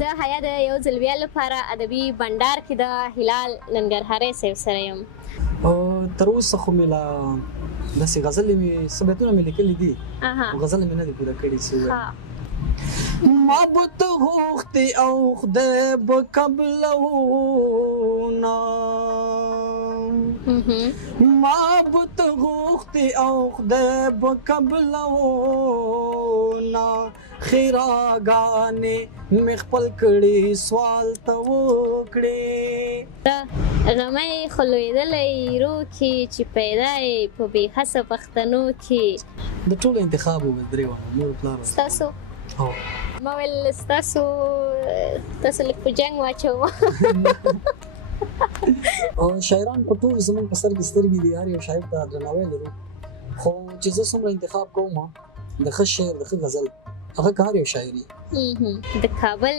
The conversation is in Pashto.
زه حیا د یو ځل بیا لپاره ادبي بنډار کې د هلال ننګرهاري صاحب سره یم. تر اوسه خو مې لا داسې غزلې مې څه بیتونه مې لیکلي دي غزلې مې نه دي پوره کړي چې ما به ته غوښتې او خدای به قبلونه ما به ته غوښتې او خدای به قبلونه خیراګانې مې خپل کړي سوال ته وکړې غمی خو لویدلی رو کې چې پیدا یې په بې حسه پښتنو کې د ټولو انتخاب ومې درې وانه مور پلار ستاسو ما ویل تاسو لږ په جنګ واچوم شاعران په ټول زموږ په سر کې سترګې دي هر یو شاعر ته درناوی لرو خو چې زه څومره انتخاب کوم د ښه شعر د ښه غزل هغه که هر یو شاعري د کابل